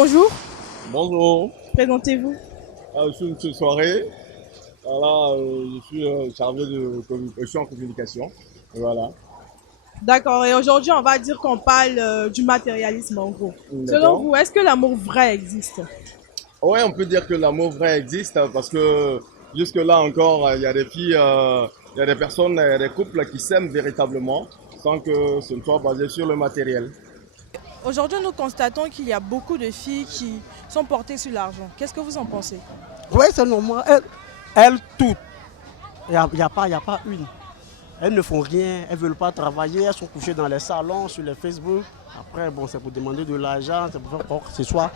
Bonjour, Bonjour, présentez-vous. je suis M. Soirée. Voilà, je suis chargé je suis en communication. Voilà. D'accord, et aujourd'hui on va dire qu'on parle du matérialisme en gros. Selon D'accord. vous, est-ce que l'amour vrai existe? Ouais, on peut dire que l'amour vrai existe parce que jusque-là encore, il y a des filles, il y a des personnes, des couples qui s'aiment véritablement sans que ce ne soit basé sur le matériel. Aujourd'hui nous constatons qu'il y a beaucoup de filles qui sont portées sur l'argent. Qu'est-ce que vous en pensez? Oui, c'est normal. Elles toutes. Y a pas une. Elles ne font rien, elles ne veulent pas travailler, elles sont couchées dans les salons, sur les Facebook. Après, bon, c'est pour demander de l'argent, c'est pour faire quoi que ce soit.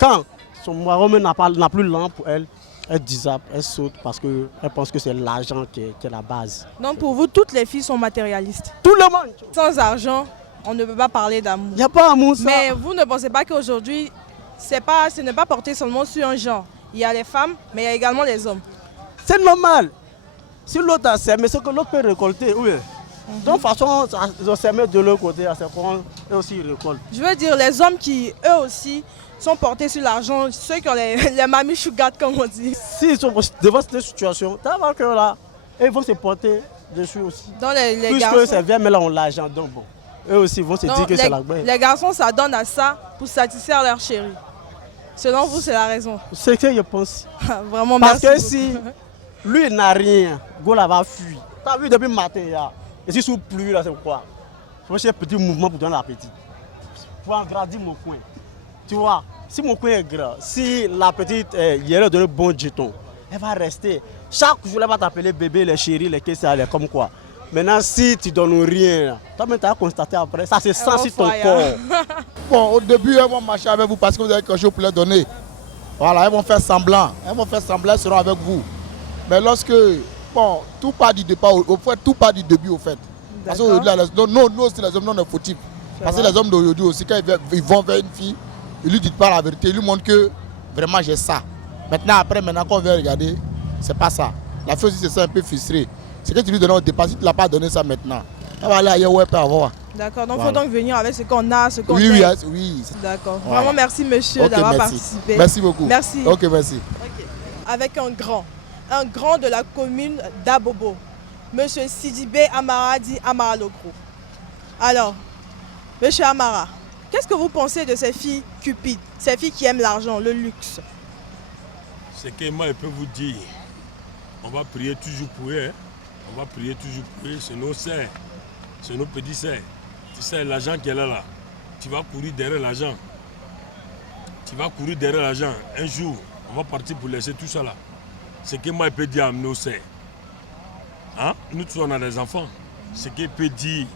Quand son mari n'a plus l'an pour elle, elle disape, elle saute parce qu'elle pense que c'est l'argent qui est la base. Donc pour vous, toutes les filles sont matérialistes. Tout le monde. Sans argent, on ne peut pas parler d'amour. Il n'y a pas amour, ça. Mais vous ne pensez pas qu'aujourd'hui, ce n'est pas porté seulement sur un genre. Il y a les femmes, mais il y a également les hommes. C'est normal. Si l'autre a semé, c'est que l'autre peut récolter, oui. De toute façon, ils ont semé de l'autre côté, à ce point, eux aussi ils récoltent. Je veux dire, les hommes qui, eux aussi, sont portés sur l'argent, ceux qui ont les mamies sugar, comme on dit. S'ils sont devant cette situation, tu vas voir que là, ils vont se porter dessus aussi. Donc les Puisque garçons, c'est bien, mais là on l'argent, donc bon. Eux aussi vont se dire donc, que c'est la bonne. les garçons s'adonnent à ça pour satisfaire leur chérie. Selon vous, c'est la raison. C'est ce que je pense. Vraiment, Parce merci que beaucoup. si lui n'a rien, Gola va fuir. Tu as vu depuis le matin, là. Et si sous pluie, là, c'est quoi? Il faut faire un petit mouvement pour donner l'appétit. Pour agrandir mon coin. Tu vois, si mon coin est grand, si la petite, il y a donné bon jeton, elle va rester. Chaque jour, elle va t'appeler bébé, les chéris, les caisses, les comme quoi. Maintenant, si tu donnes rien, toi-même, tu as constaté après, ça se sent va sur ton faire. corps. Bon, au début, elles vont marcher avec vous parce que vous avez quelque chose pour leur donner. Voilà, elles vont faire semblant. Elles vont faire semblant, elles seront avec vous. Mais lorsque, bon, tout part du départ, au fait, tout part du début, au fait. Parce qu'aujourd'hui, nous aussi, les hommes, non, on est fautifs. Parce que les hommes d'aujourd'hui aussi, quand ils vont vers une fille, ils lui disent pas la vérité, ils lui montrent que vraiment j'ai ça. Maintenant, quand on vient regarder, c'est pas ça. La fille aussi se sent un peu frustrée. C'est que tu lui donnes au départ, si tu ne l'as pas donné ça maintenant, elle va aller ailleurs où elle peut avoir. D'accord, donc il Voilà. faut donc venir avec ce qu'on a, ce qu'on Oui, aime. oui, oui. D'accord. Voilà. Vraiment, merci monsieur Ok, d'avoir merci. participé. Merci beaucoup. Merci. Ok, merci. Ok. Avec un grand de la commune d'Abobo, monsieur Sidibé Amara dit Amara Logro. Alors, monsieur Amara, qu'est-ce que vous pensez de ces filles cupides, ces filles qui aiment l'argent, le luxe? Ce que moi je peux vous dire, on va prier toujours pour eux. On va prier toujours pour eux, c'est nos sœurs, c'est nos petits sœurs. Tu sais, l'argent qu'elle a là, tu vas courir derrière l'argent. Tu vas courir derrière l'argent. Un jour, on va partir pour laisser tout ça là. Ce que moi je peux dire à nos sœurs, hein? Nous tous on a des enfants. Ce qu'il peut dire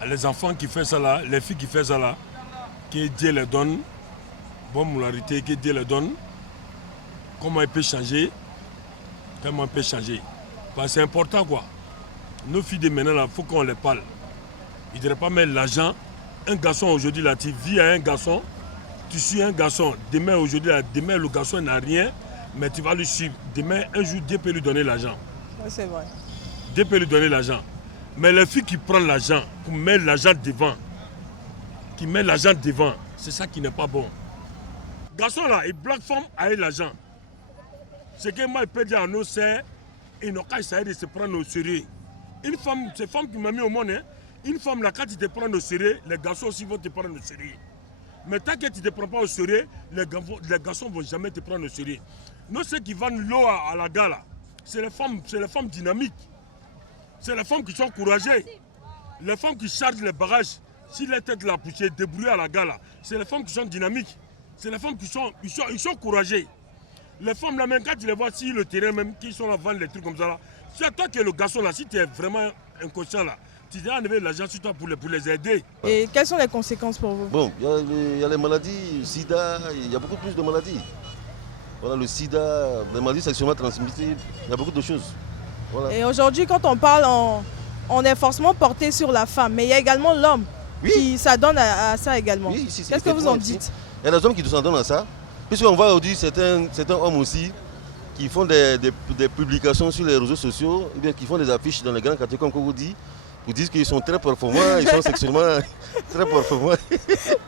à les enfants qui font ça là, les filles qui font ça là, que Dieu les donne, bonne moralité, que Dieu les donne, comment il peut changer, comment il peut changer. Parce que c'est important quoi. Nos filles de maintenant là, il faut qu'on les parle. Ils ne devraient pas mettre l'argent. Un garçon aujourd'hui là, tu vis à un garçon, tu suis un garçon. Demain aujourd'hui là, demain le garçon n'a rien, mais tu vas le suivre. Demain, un jour, Dieu peut lui donner l'argent. Oui, c'est vrai. Dieu peut lui donner l'argent. Mais les filles qui prennent l'argent, qui mettent l'argent devant, c'est ça qui n'est pas bon. Garçon là, il blague femme avec l'argent. Ce que moi je peux dire à nos sœurs, ils n'ont qu'à essayer de se prendre au sérieux. Une femme, c'est femme qui m'a mis au monde, hein. Une femme là, quand tu te prends au sérieux, les garçons aussi vont te prendre au sérieux. Mais tant que tu ne te prends pas au sérieux, les garçons ne vont jamais te prendre au sérieux. Nous, ceux qui vendent l'eau à la gare là, c'est les femmes dynamiques. C'est les femmes qui sont courageuses. Les femmes qui chargent les bagages, si les têtes la poussée, débrouillées à la gare là, c'est les femmes qui sont dynamiques. C'est les femmes qui sont courageuses. Les femmes là, même quand tu les vois sur le terrain, même qui sont là, vendent les trucs comme ça là, c'est toi qui es le garçon là, si tu es vraiment inconscient là, tu dois enlever l'argent sur toi pour les aider. Et quelles sont les conséquences pour vous? Bon, il y a les maladies, le sida, il y a beaucoup plus de maladies. Voilà, le sida, les maladies sexuellement transmissibles, il y a beaucoup de choses. Voilà. Et aujourd'hui, quand on parle, on est forcément porté sur la femme, mais il y a également l'homme qui s'adonne à ça également. Oui, Qu'est-ce que vous en dites? Il y a des hommes qui s'en donnent à ça. Puisqu'on voit aujourd'hui certains hommes aussi qui font des publications sur les réseaux sociaux, ou bien qui font des affiches dans les grands quartiers, comme on vous dit, pour dire qu'ils sont très performants, ils sont sexuellement très performants.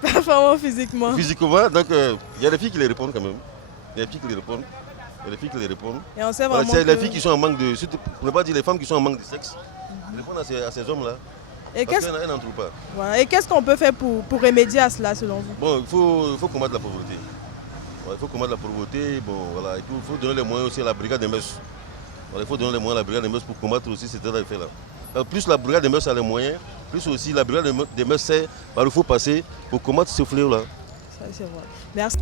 Performant physiquement. Physiquement, donc il y a des filles qui les répondent quand même. Il y a des filles qui les répondent. Il y a des filles qui les répondent. Et on sait Voilà, vraiment c'est les que- filles qui sont en manque de... Surtout, pour ne pas dire les femmes qui sont en manque de sexe. Répondent à ces hommes-là. Et Parce qu'est-ce qu'elles n'en trouvent pas. voilà. Et qu'est-ce qu'on peut faire pour remédier à cela selon vous? Bon, il faut combattre la pauvreté. Ouais, il faut combattre la pauvreté. Bon, voilà. Et puis, il faut donner les moyens aussi à la brigade des mœurs. Voilà, il faut donner les moyens à la brigade des mœurs pour combattre aussi ces effets-là. Plus la brigade des mœurs a les moyens, plus aussi la brigade des mœurs sait par où il faut passer pour combattre ce fléau-là. Ça, c'est vrai. Merci.